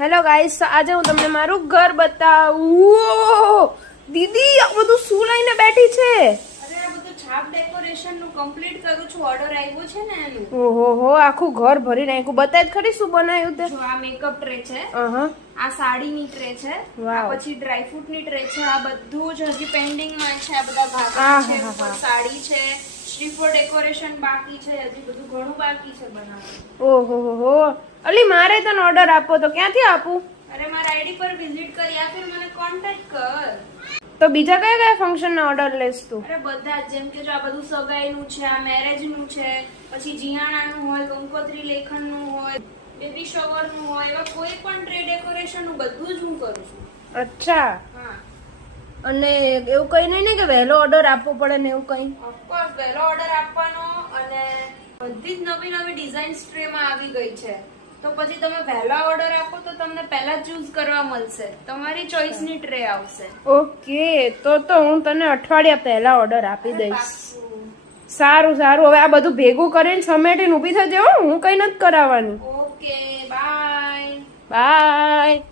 Hello guys, આજે હું તમને મારું ઘર બતાવું. દીદી આ બધું શું લઈને બેઠી છે? અરે આ બધું છાપ ડેકોરેશન નું કમ્પ્લીટ કરું છું. ઓર્ડર આવ્યો છે ને એનું. ઓહો હો, આખું ઘર ભરી નાખ્યું. બતાય જ ખરી શું બનાવ્યું તે? જો આ મેકઅપ ટ્રે છે, અહં, આ સાડીની ટ્રે છે, વાવ. આ પછી ડ્રાયફ્રૂટ ની ટ્રે છે, આ બધું જ હજી પેન્ડિંગ માં છે. આ બધા ઘાટા છે, આહાહા. ઉપર સાડી છે, શ્રીફળ ડેકોરેશન બાકી છે, હજી બધું ઘણું બાકી છે બનાવવાનું. ઓહો હો, અલી મારે તને ઓર્ડર આપો તો ક્યાંથી આપું? અરે મારા આઈડી પર વિઝિટ કરી યા ફિર મને કોન્ટેક્ટ કર. તો બીજા કયા કયા ફંક્શન ના ઓર્ડર લેસ તું? અરે બધા જ, જેમ કે જો આ બધું સગાઈનું છે, આ મેરેજનું છે, પછી જીયાણાનું હોય, કંકોત્રી લેખનનું હોય, બેબી શોવરનું હોય, એવા કોઈ પણ ટ્રે ડેકોરેશનનું બધું જ હું કરું છું. અચ્છા, હા, અને એવું કઈ નહીં ને કે વહેલો ઓર્ડર આપવો પડે ને એવું કઈ? ઓફકોર્સ વહેલો ઓર્ડર આપવાનો, અને બધી જ નવી નવી ડિઝાઇન્સ ટ્રેમાં આવી ગઈ છે. તો પછી તમે વહેલા ઓર્ડર આપો તો તમને પહેલા જ ચૂઝ કરવા મળશે, તમારી ચોઇસની ટ્રે આવશે. ઓકે, તો હું તને અઠવાડિયા પહેલા ઓર્ડર આપી દઈશ. પાક્કું. સારું સારું, હવે આ બધું ભેગું કરીને સમેટીને ઊભી થજે હો, હું કઈ નથી કરાવવાની. Okay, bye. બાય.